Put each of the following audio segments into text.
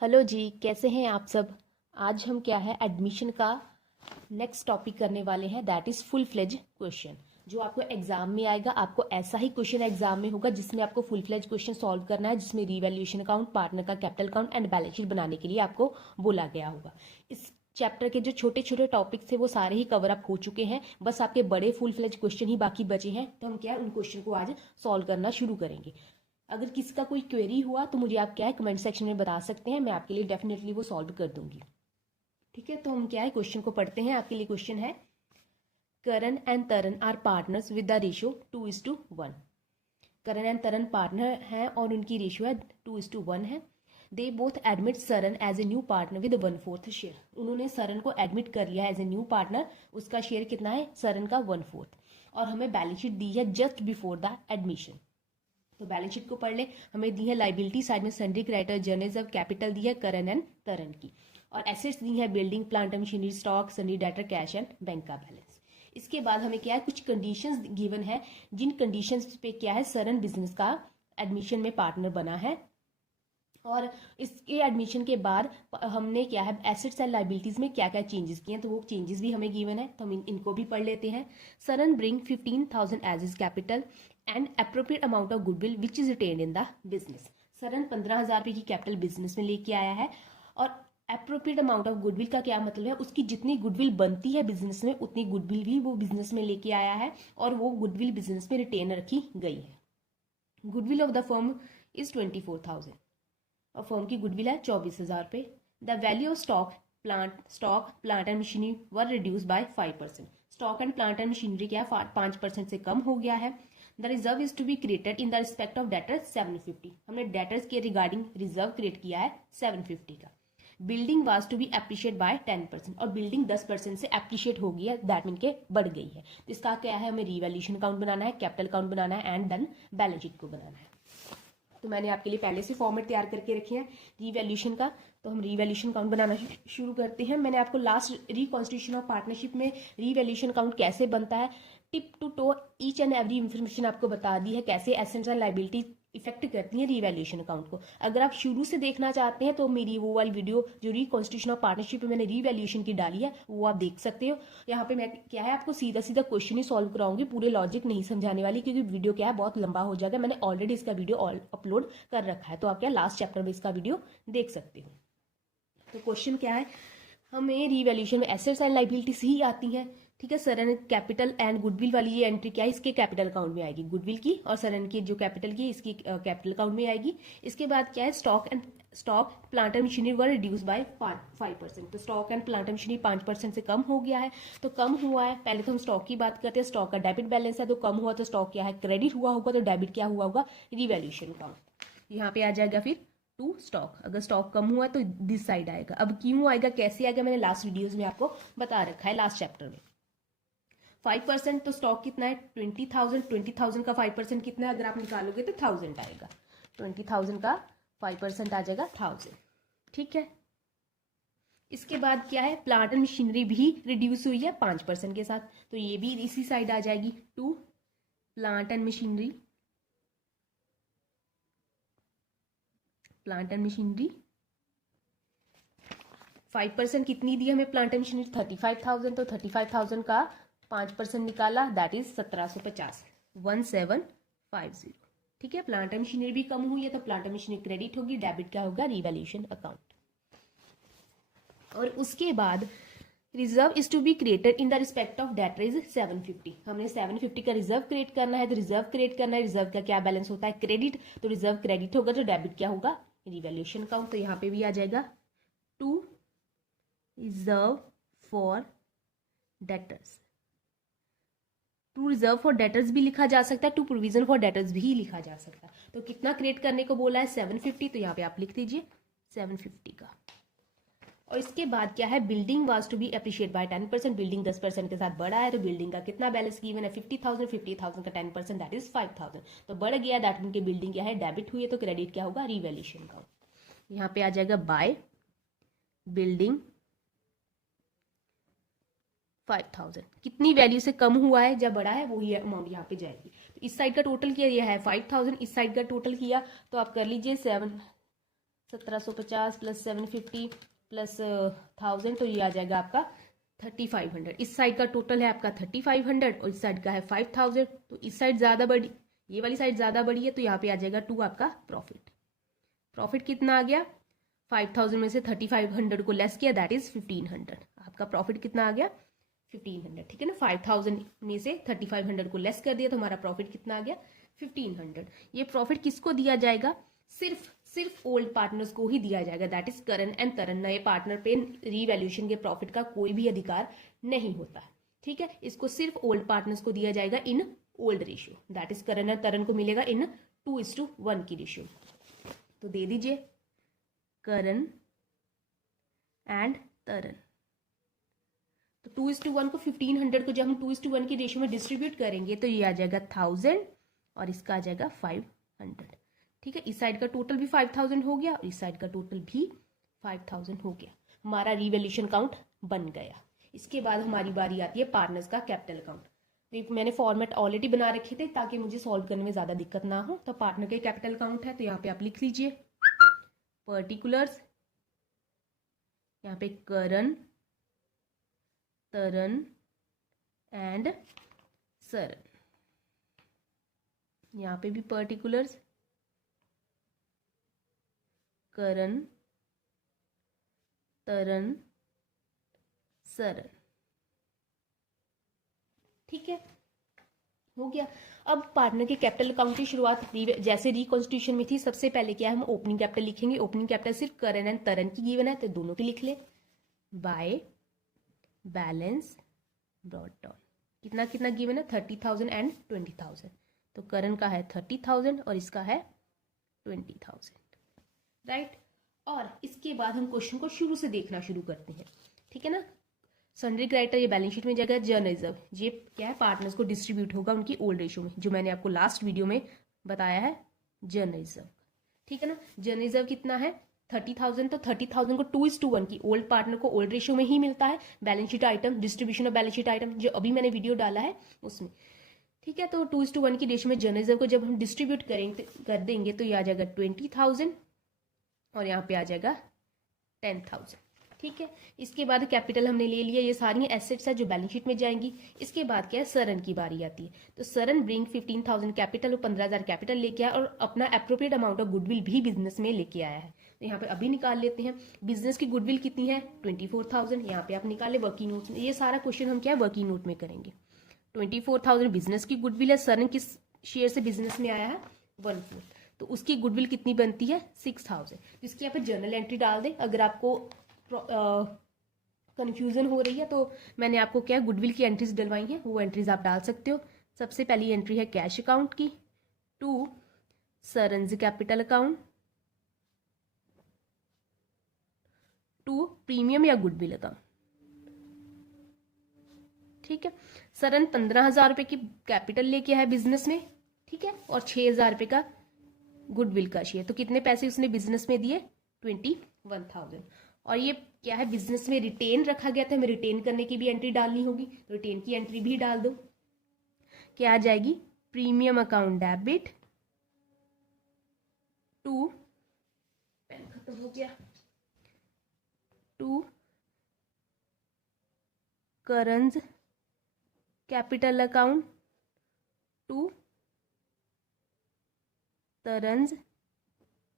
Hello जी, कैसे हैं आप सब। आज हम क्या है एडमिशन का नेक्स्ट टॉपिक करने वाले हैं, that is full fledge question. जो आपको एग्जाम में आएगा, आपको ऐसा ही क्वेश्चन एग्जाम में होगा जिसमें आपको फुल फ्लेज क्वेश्चन सॉल्व करना है, जिसमें रीवैल्यूएशन अकाउंट, पार्टनर का capital account and balance sheet बनाने के लिए आपको बोला गया होगा। इस चैप्टर के जो छोटे छोटे टॉपिक्स थे वो सारे ही कवर अप हो चुके हैं, बस आपके बड़े फुल फ्लेज क्वेश्चन ही बाकी बचे हैं। तो हम क्या है उन क्वेश्चन को आज सॉल्व करना शुरू करेंगे। अगर किसी का कोई क्वेरी हुआ तो मुझे आप क्या है कमेंट सेक्शन में बता सकते हैं, मैं आपके लिए डेफिनेटली वो सॉल्व कर दूंगी। ठीक है, तो हम क्या है क्वेश्चन को पढ़ते हैं। आपके लिए क्वेश्चन है, Karan and Taran are partners with the ratio 2:1। Karan and Taran partner हैं और उनकी रेशियो है 2:1 है। They both admit Saran as a new partner with 1/4 share. उन्होंने सरन को एडमिट कर लिया एज ए न्यू पार्टनर। उसका शेयर कितना है, सरन का 1/4। और हमें बैलेंस शीट दी है जस्ट बिफोर द एडमिशन। तो बैलेंस शीट को पढ़ ले। हमें दी है लाइबिलिटी साइड में sundry creditor, journals of capital दी है करण एंड तरन की, और एसेट्स दी है building, plant and machinery, stock, sundry debtor, cash and bank का बैलेंस। इसके बाद हमें क्या है कुछ कंडीशंस गिवन है, जिन कंडीशंस पे क्या है सरन बिजनेस का एडमिशन में पार्टनर बना है। और इसके एडमिशन के बाद हमने क्या है एसेट्स एंड लाइबिलिटीज में क्या क्या चेंजेस किए हैं, तो वो चेंजेस भी हमें गिवन है, तो हम इनको भी पढ़ लेते हैं। Saran bring 15,000 as his capital and appropriate amount of goodwill which is retained in the business. Saran 15,000 रुपये की कैपिटल बिजनेस में लेके आया है, और अप्रोप्रिएट अमाउंट ऑफ गुडविल का क्या मतलब है, उसकी जितनी गुडविल बनती है बिजनेस में उतनी गुडविल भी वो बिजनेस में लेके आया है, और वो गुडविल बिजनेस में रिटेन रखी गई है। Goodwill of the firm is 24,000 और फर्म की गुडविल है 24,000 रुपये। The value of stock plant and machinery were reduce by 5%। Stock and plant and machinery क्या 5% से कम हो गया है। The reserve is to be created in the respect of debtors 750। हमने डेटर्स के रिगार्डिंग रिजर्व क्रिएट किया है 750 का। Building was to be appreciate by 10%, और बिल्डिंग 10% से अप्रिशिएट हो गई है, दैट मीन के बढ़ गई है। तो इसका क्या है, हमें रीवैल्यूएशन अकाउंट बनाना है, कैपिटल अकाउंट बनाना है एंड देन बैलेंस शीट को बनाना है। तो मैंने आपके लिए पहले से फॉर्मेट तैयार करके रखे हैं रीवैल्यूएशन का, तो हम रीवैल्यूएशन अकाउंट बनाना शुरू करते हैं। मैंने आपको लास्ट रिकॉन्स्टिट्यूशन ऑफ पार्टनरशिप में रीवैल्यूएशन अकाउंट कैसे बनता है, tip to toe each and every information आपको बता दी है, कैसे एसेट्स एंड लायबिलिटी इफेक्ट करती है रीवैल्यूएशन अकाउंट को। अगर आप शुरू से देखना चाहते हैं तो मेरी वो वाली वीडियो जो रिकॉन्स्टिट्यूशन ऑफ पार्टनरशिप में मैंने रीवैल्यूएशन की डाली है वो आप देख सकते हो। यहाँ पे मैं क्या है आपको सीधा सीधा क्वेश्चन ही सॉल्व कराऊंगी, पूरे लॉजिक नहीं समझाने वाली, क्योंकि वीडियो क्या है बहुत लंबा हो जाएगा। मैंने ऑलरेडी इसका वीडियो अपलोड कर रखा है, तो आप क्या लास्ट चैप्टर में इसका वीडियो देख सकते हो। तो क्वेश्चन क्या है, हमें रीवैल्यूएशन में एसेट्स एंड लायबिलिटीज ही आती हैं। ठीक है, सरन कैपिटल एंड गुडविल वाली ये एंट्री क्या है, इसके कैपिटल अकाउंट में आएगी गुडविल की, और सरन की जो कैपिटल की इसकी कैपिटल अकाउंट में आएगी। इसके बाद क्या है, stock plant and machinery were reduce by 5%। तो stock and plant and machinery 5% से कम हो गया है, तो कम हुआ है। पहले तो हम स्टॉक की बात करते हैं, स्टॉक का डेबिट बैलेंस है, तो कम हुआ तो स्टॉक क्या है क्रेडिट हुआ होगा, तो डेबिट क्या हुआ होगा, रीवैल्यूएशन अकाउंट। यहाँ पे आ जाएगा फिर टू स्टॉक। अगर स्टॉक कम हुआ तो दिस साइड आएगा। अब क्यों आएगा, कैसे आएगा, मैंने लास्ट वीडियोस में आपको बता रखा है, लास्ट चैप्टर में। 5% तो स्टॉक कितना है 20,000, 20,000 का 5% कितना है, अगर आप निकालोगे तो 1000 आएगा। 20,000 का 5% आ जाएगा 1000। ठीक है, इसके बाद क्या है, प्लांट एंड मशीनरी भी रिड्यूस हुई है 5% के साथ, तो ये भी इसी साइड आ जाएगी to plant and machinery. Plant and machinery 5% कितनी दी हमें प्लांट एंड मशीनरी 35,000, तो 35,000 का 5% निकाला, दैट इज 1750, 1750। ठीक है, प्लांट एंड मशीनरी भी कम हुई है, तो प्लांट एंड मशीनरी क्रेडिट होगी, डेबिट क्या होगा, रीवैल्यूएशन अकाउंट। और उसके बाद reserve is to be created in the respect of debtor is 750। हमने 750 का रिजर्व क्रिएट करना है, तो रिजर्व क्रिएट करना है, रिजर्व का क्या बैलेंस होता है, क्रेडिट, तो रिजर्व क्रेडिट होगा, तो डेबिट क्या होगा, रीवैल्यूएशन अकाउंट। तो यहाँ पे भी आ जाएगा to reserve for debtors. To reserve for debtors भी लिखा जा सकता है, टू प्रोविजन फॉर डेटर्स भी लिखा जा सकता है। तो कितना क्रिएट करने को बोला है 750, तो यहाँ पे आप लिख दीजिए 750 का। और इसके बाद क्या है, building was to be appreciate by 10%। Building 10% के साथ बढ़ा है, तो बिल्डिंग का कितना बैलेंस गिवन है 50,000, 50,000 का 10% दैट इज 5,000, तो बढ़ गया, दैट मीन की बिल्डिंग क्या है डेबिट हुई है, तो क्रेडिट क्या होगा, रीवैल्यूएशन का। यहाँ पे आ जाएगा बाय बिल्डिंग 5,000, कितनी वैल्यू से कम हुआ है, जब बड़ा है वही अमाउंट यहाँ पे जाएगी। तो इस साइड का टोटल किया यह है 5,000, इस साइड का टोटल किया तो आप कर लीजिए 1750 प्लस 750 प्लस 1000, तो ये आ जाएगा आपका 3500। इस साइड का टोटल है आपका 3500 और इस साइड का है 5000। तो इस साइड ज़्यादा बड़ी, ये वाली साइड ज़्यादा बड़ी है, तो यहाँ पे आ जाएगा 2 आपका प्रॉफिट। प्रॉफिट कितना आ गया, 5000 में से 3500 को लेस किया, दैट इज 1500। आपका प्रॉफिट कितना आ गया, 1500। ठीक है ना, 5000 में से 3500 को लेस कर दिया तो हमारा प्रॉफिट कितना आ गया, 1500। ये प्रॉफिट किसको दिया जाएगा, सिर्फ ओल्ड पार्टनर्स को ही दिया जाएगा, दैट इज करण एंड तरन। नए पार्टनर पे रीवैल्यूएशन के प्रॉफिट का कोई भी अधिकार नहीं होता है। ठीक है, इसको सिर्फ ओल्ड पार्टनर्स को दिया जाएगा in old ratio, that is Karan and Taran को मिलेगा इन 2:1 की रेशियो। तो दे दीजिए करण एंड तरन। तो 2:1 को 1500 को जब हम 2:1 की रेशियो में डिस्ट्रीब्यूट करेंगे तो ये आ जाएगा 1000 और इसका आ जाएगा 500। ठीक है, इस साइड का टोटल भी 5000 हो गया और इस साइड का टोटल भी 5000 हो गया। हमारा रिवैल्यूएशन काउंट बन गया। इसके बाद हमारी बारी आती है पार्टनर्स का कैपिटल अकाउंट। मैंने फॉर्मेट ऑलरेडी बना रखे थे ताकि मुझे सॉल्व करने में ज़्यादा दिक्कत ना हो। तो पार्टनर के कैपिटल अकाउंट है, तो यहाँ पे आप लिख लीजिए पर्टिकुलर्स, यहाँ पे करण, तरन एंड सरन, यहाँ पे भी पर्टिकुलर्स, करण, तरन, सरन। ठीक है, हो गया। अब पार्टनर के कैपिटल अकाउंट की शुरुआत जैसे रिकॉन्स्टिट्यूशन में थी, सबसे पहले क्या है, हम ओपनिंग कैपिटल लिखेंगे। ओपनिंग कैपिटल सिर्फ करण एंड तरन की गिवन है तो दोनों की लिख ले, बाय बैलेंस ब्रॉट डाउन। कितना कितना गिवन है, 30,000 एंड 20,000। तो करण का है 30,000 और इसका है 20,000, राइट। और इसके बाद हम क्वेश्चन को शुरू से देखना शुरू करते हैं। ठीक है ना, सन्ड्री क्रेडिटर ये बैलेंस शीट में जाएगा, जर्नल रिजर्व ये क्या है, पार्टनर्स को डिस्ट्रीब्यूट होगा उनकी ओल्ड रेशियो में, जो मैंने आपको लास्ट वीडियो में बताया है जर्नल रिजर्व। ठीक है ना, जर्नल रिजर्व कितना है 30,000, तो 30,000 को 2:1 की ओल्ड पार्टनर को ओल्ड रेशियो में ही मिलता है। Balance sheet item, distribution of balance sheet item जो अभी मैंने वीडियो डाला है उसमें। ठीक है, तो 2:1 की रेशियो में जर्नल रिजर्व को जब हम डिस्ट्रीब्यूट कर देंगे तो ये आ जाएगा 20,000 और यहाँ पे आ जाएगा 10,000। ठीक है, इसके बाद कैपिटल हमने ले लिया, ये सारी एसेट्स है जो बैलेंस शीट में जाएंगी। इसके बाद क्या है, सरन की बारी आती है। तो सरन ब्रिंग 15,000 कैपिटल और 15,000 कैपिटल लेके आया और अपना अप्रोप्रिएट अमाउंट ऑफ गुडविल भी बिजनेस में लेके आया है। तो यहाँ पे अभी निकाल लेते हैं, बिजनेस की गुडविल कितनी है 24,000, यहाँ पे आप निकाले वर्किंग नोट में। ये सारा क्वेश्चन हम क्या है वर्किंग नोट में करेंगे। 24,000 बिजनेस की गुडविल है, सरन किस शेयर से बिजनेस में आया है 1/4, तो उसकी गुडविल कितनी बनती है 6,000। जिसकी यहाँ पे जर्नल एंट्री डाल दें। अगर आपको कंफ्यूजन हो रही है तो मैंने आपको क्या गुडविल की एंट्रीज डलवाई हैं, वो एंट्रीज आप डाल सकते हो। सबसे पहली एंट्री है कैश अकाउंट की, 2 सरन्स कैपिटल अकाउंट, 2 प्रीमियम या गुडविल अकाउंट। ठीक है, सरन 15,000 रुपये की कैपिटल लेके आया बिजनेस में, ठीक है, और 6,000 रुपये का गुडविल का शेयर। तो कितने पैसे उसने बिजनेस में दिए 21,000। और ये क्या है बिजनेस में रिटेन रखा गया था, हमें रिटेन करने की भी एंट्री डालनी होगी, तो रिटेन की एंट्री भी डाल दो। क्या आ जाएगी, premium account debit to, pen खत्म हो गया, to Karan's capital account, to Taran's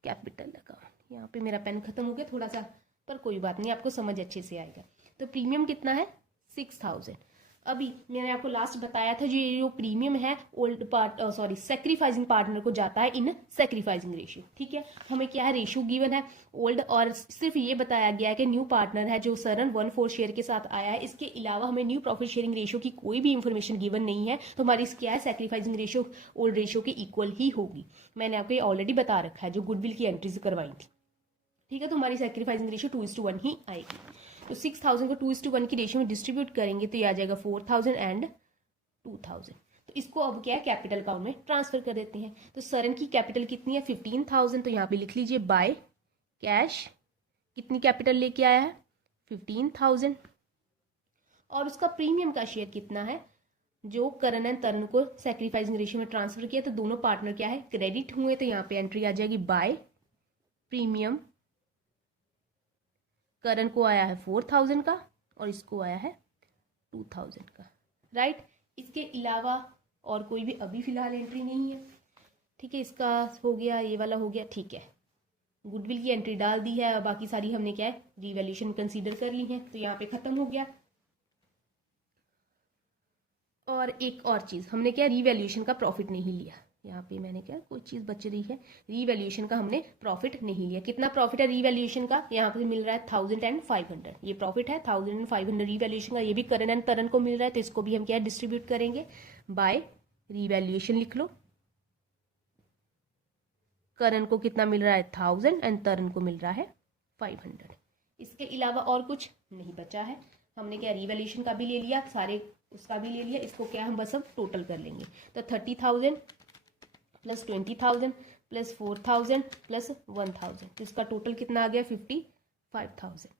capital account. यहाँ पे मेरा पेन खत्म हो गया थोड़ा सा, पर कोई बात नहीं, आपको समझ अच्छे से आएगा। तो प्रीमियम कितना है 6,000। अभी मैंने आपको लास्ट बताया था जो प्रीमियम है ओल्ड सेक्रीफाइसिंग पार्टनर को जाता है इन सेक्रीफाइसिंग रेशियो। ठीक है, हमें क्या है रेशियो गिवन है ओल्ड, और सिर्फ ये बताया गया है कि न्यू पार्टनर है जो सरन 1/4 शेयर के साथ आया है। इसके अलावा हमें न्यू प्रॉफिट शेयरिंग रेशियो की कोई भी इंफॉर्मेशन गिवन नहीं है, तो हमारी क्या है सेक्रीफाइसिंग रेशियो ओल्ड रेशियो के इक्वल ही होगी। मैंने आपको ये ऑलरेडी बता रखा है जो गुडविल की एंट्रीज करवाई थी। ठीक है, तो हमारी सेक्रीफाइसिंग रेशियो 2:1 ही आएगी। तो 6,000 को 2:1 की रेशियो में डिस्ट्रीब्यूट करेंगे तो ये आ जाएगा 4,000 एंड 2,000। तो इसको अब क्या है कैपिटल अकाउंट में ट्रांसफर कर देते हैं। तो सरन की कैपिटल कितनी है 15,000, तो यहाँ पे लिख लीजिए बाय कैश कितनी कैपिटल लेके आया है 15,000, और उसका प्रीमियम का शेयर कितना है जो करण एंड तरन को सेक्रीफाइसिंग रेशियो में ट्रांसफर किया। तो दोनों पार्टनर क्या है क्रेडिट हुए, तो यहाँ पे एंट्री आ जाएगी बाय प्रीमियम करण को आया है 4000 का और इसको आया है 2000 का, राइट। इसके अलावा और कोई भी अभी फिलहाल एंट्री नहीं है, ठीक है। इसका हो गया, ये वाला हो गया, ठीक है। गुडविल की एंट्री डाल दी है, बाकी सारी हमने क्या है रीवैल्यूएशन कंसीडर कर ली है, तो यहाँ पे खत्म हो गया। और एक और चीज़ हमने क्या रीवैल्यूएशन का प्रॉफिट नहीं लिया, यहाँ पे मैंने क्या कोई चीज़ बच रही है, रीवैल्यूएशन का हमने प्रॉफिट नहीं लिया। कितना प्रॉफिट है रीवैल्यूएशन का, यहाँ पे मिल रहा है 1500, ये प्रॉफिट है 1500 रीवैल्यूएशन का, ये भी करण एंड तरन को मिल रहा है, तो इसको भी हम क्या डिस्ट्रीब्यूट करेंगे बाय रीवैल्यूएशन। लिख लो, करण को कितना मिल रहा है 1000 एंड तरन को मिल रहा है 500। इसके अलावा और कुछ नहीं बचा है। हमने क्या रीवैल्यूएशन का भी ले लिया, सारे उसका भी ले लिया, इसको क्या हम बस अब टोटल कर लेंगे। तो 30,000 प्लस 20,000 प्लस 4,000 प्लस 1,000, तो इसका टोटल कितना आ गया 55,000। तो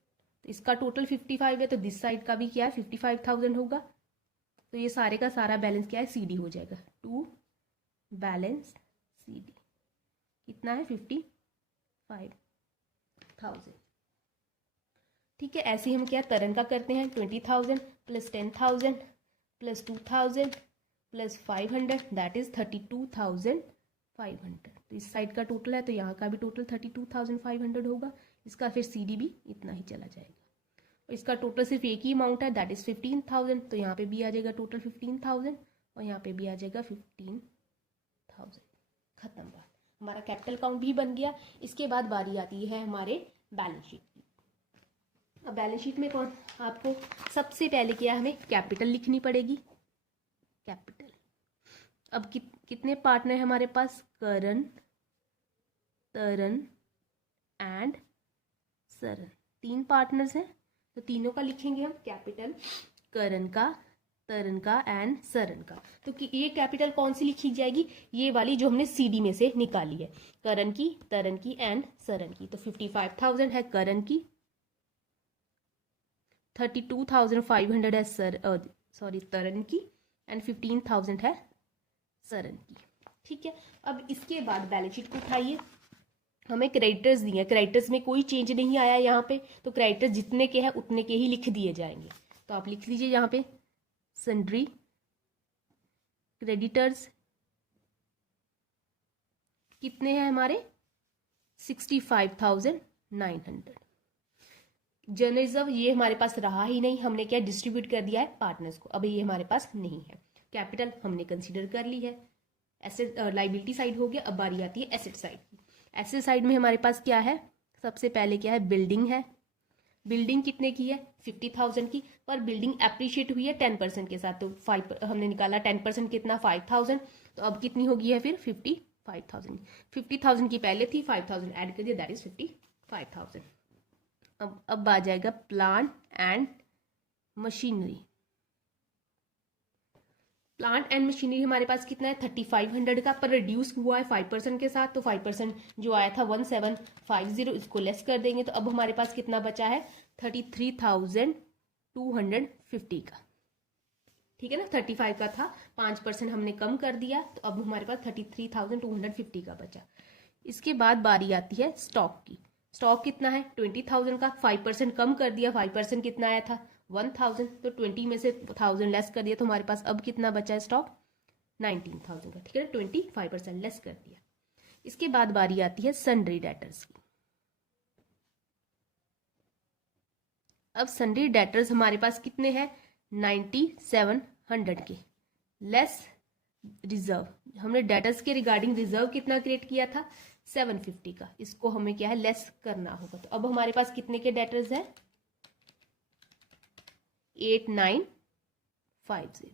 इसका टोटल 55 है, तो दिस साइड का भी क्या है 55,000 होगा। तो ये सारे का सारा बैलेंस क्या है सीडी हो जाएगा, टू बैलेंस सीडी कितना है 55,000, ठीक है। ऐसे ही हम क्या तरन का करते हैं, 20,000 plus 10,000 plus 2,000 plus 500 that is 32,500। तो इस साइड का टोटल है, तो यहाँ का भी टोटल 32,500 होगा। इसका फिर सीडी भी इतना ही चला जाएगा। और इसका टोटल सिर्फ एक ही अमाउंट है दैट इज 15,000, तो यहाँ पे भी आ जाएगा टोटल 15,000 और यहाँ पे भी आ जाएगा 15,000। खत्म बात, हमारा कैपिटल अकाउंट भी बन गया। इसके बाद बारी आती है हमारे बैलेंस शीट की। अब बैलेंस शीट में कौन आपको सबसे पहले क्या हमें कैपिटल लिखनी पड़ेगी, कैपिटल। अब कितने पार्टनर है हमारे पास, करण, तरन एंड सरन, 3 पार्टनर्स हैं, तो तीनों का लिखेंगे हम कैपिटल, करण का, तरन का एंड सरन का। तो ये कैपिटल कौन सी लिखी जाएगी, ये वाली जो हमने सीडी में से निकाली है, करण की, तरन की एंड सरन की। तो 55,000 है करण की, 32,500 है तरन की एंड 15,000 है सरन की, ठीक है। अब इसके बाद बैलेंस शीट को उठाइए, हमें क्रेडिटर्स दिए, क्रेडिटर्स में कोई चेंज नहीं आया यहाँ पे, तो क्रेडिटर्स जितने के हैं उतने के ही लिख दिए जाएंगे। तो आप लिख लीजिए यहाँ पे सन्ड्री क्रेडिटर्स कितने हैं हमारे 65,900। जनरल रिजर्व ये हमारे पास रहा ही नहीं, हमने क्या डिस्ट्रीब्यूट कर दिया है पार्टनर्स को, अभी ये हमारे पास नहीं है। कैपिटल हमने कंसीडर कर ली है, एसेट लाइबिलिटी साइड हो गया। अब बारी आती है एसेट साइड की। एसेट साइड में हमारे पास क्या है, सबसे पहले क्या है बिल्डिंग है। बिल्डिंग कितने की है 50,000 की, पर बिल्डिंग एप्रिशिएट हुई है 10% के साथ, तो 5 हमने निकाला 10% कितना 5,000, तो अब कितनी होगी है फिर 55,000। 50,000 की पहले थी, 5,000 ऐड कर दिया दैट इज 55,000। अब आ जाएगा plant and machinery. Plant and machinery हमारे पास कितना है 3500 का, पर रिड्यूस हुआ है 5% के साथ, तो 5% जो आया था 1750, इसको लेस कर देंगे, तो अब हमारे पास कितना बचा है 33,250 का, ठीक है ना। 35 का था, 5% हमने कम कर दिया, तो अब हमारे पास 33,250 का बचा। इसके बाद बारी आती है स्टॉक की। स्टॉक कितना है 20,000 का, 5% कम कर दिया, 5% कितना आया था 1,000, तो 20 में से 1000 लेस कर दिया, तो हमारे पास अब कितना बचा है स्टॉक 19,000 का, ठीक है ना। 25% लेस कर दिया। इसके बाद बारी आती है सन्ड्री डेटर्स की। अब सन्ड्री डेटर्स हमारे पास कितने हैं 9700 के, लेस रिजर्व। हमने डेटर्स के रिगार्डिंग रिजर्व कितना क्रिएट किया था 750 का, इसको हमें क्या है लेस करना होगा। तो अब हमारे पास कितने के डेटर्स है 8950,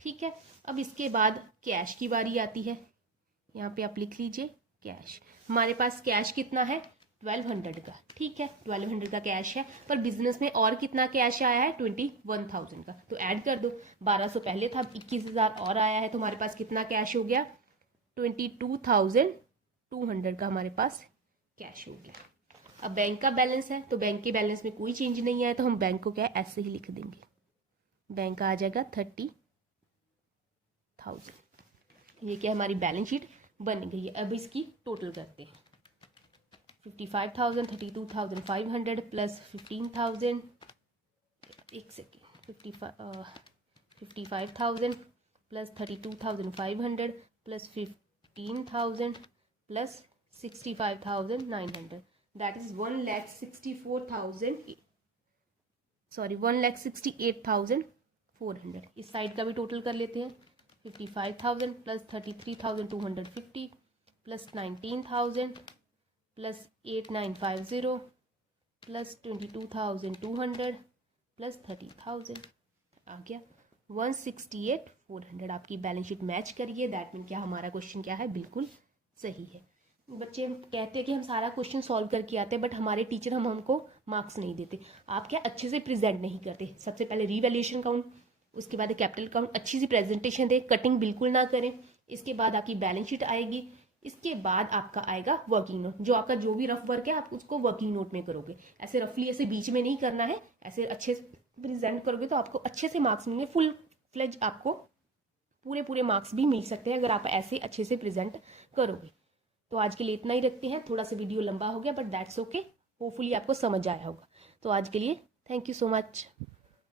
ठीक है। अब इसके बाद कैश की बारी आती है, यहाँ पे आप लिख लीजिए कैश। हमारे पास कैश कितना है 1200 का, ठीक है 1200 का कैश है, पर बिजनेस में और कितना कैश आया है 21,000 का, तो ऐड कर दो। 1200 पहले था, 21,000 और आया है, तो हमारे पास कितना कैश हो गया 22,200 का हमारे पास कैश हो गया। अब बैंक का बैलेंस है, तो बैंक के बैलेंस में कोई चेंज नहीं आया, तो हम बैंक को क्या ऐसे ही लिख देंगे, बैंक का आ जाएगा 30,000। ये क्या हमारी बैलेंस शीट बन गई है। अब इसकी टोटल करते हैं। 55,000 32,500 प्लस 15,000, एक second, 55,000 plus 32,500 plus 15,000 plus 65,900, that is 1,68,400। इस साइड का भी टोटल कर लेते हैं। 55,000 plus 33,250 plus 19,000 plus 8,950 plus 22,200 plus 30,000 आ गया 168,400। आपकी बैलेंस शीट मैच करिए, दैट मीन क्या हमारा क्वेश्चन क्या है, बिल्कुल सही है। बच्चे कहते हैं कि हम सारा क्वेश्चन सॉल्व करके आते हैं, बट हमारे टीचर हमको मार्क्स नहीं देते। आप क्या अच्छे से प्रेजेंट नहीं करते। सबसे पहले रीवैल्यूएशन काउंट, उसके बाद कैपिटल काउंट, अच्छी सी प्रेजेंटेशन दे, कटिंग बिल्कुल ना करें। इसके बाद आपकी बैलेंस शीट आएगी, इसके बाद आपका आएगा वर्किंग नोट। जो आपका जो भी रफ वर्क है आप उसको वर्किंग नोट में करोगे, ऐसे रफली ऐसे बीच में नहीं करना है। ऐसे अच्छे से प्रेजेंट करोगे तो आपको अच्छे से मार्क्स मिलेंगे, फुल फ्लेज आपको पूरे मार्क्स भी मिल सकते हैं अगर आप ऐसे अच्छे से प्रेजेंट करोगे। तो आज के लिए इतना ही रखते हैं। थोड़ा सा वीडियो लंबा हो गया बट दैट्स ओके, होपफुली आपको समझ आया होगा। तो आज के लिए थैंक यू सो मच।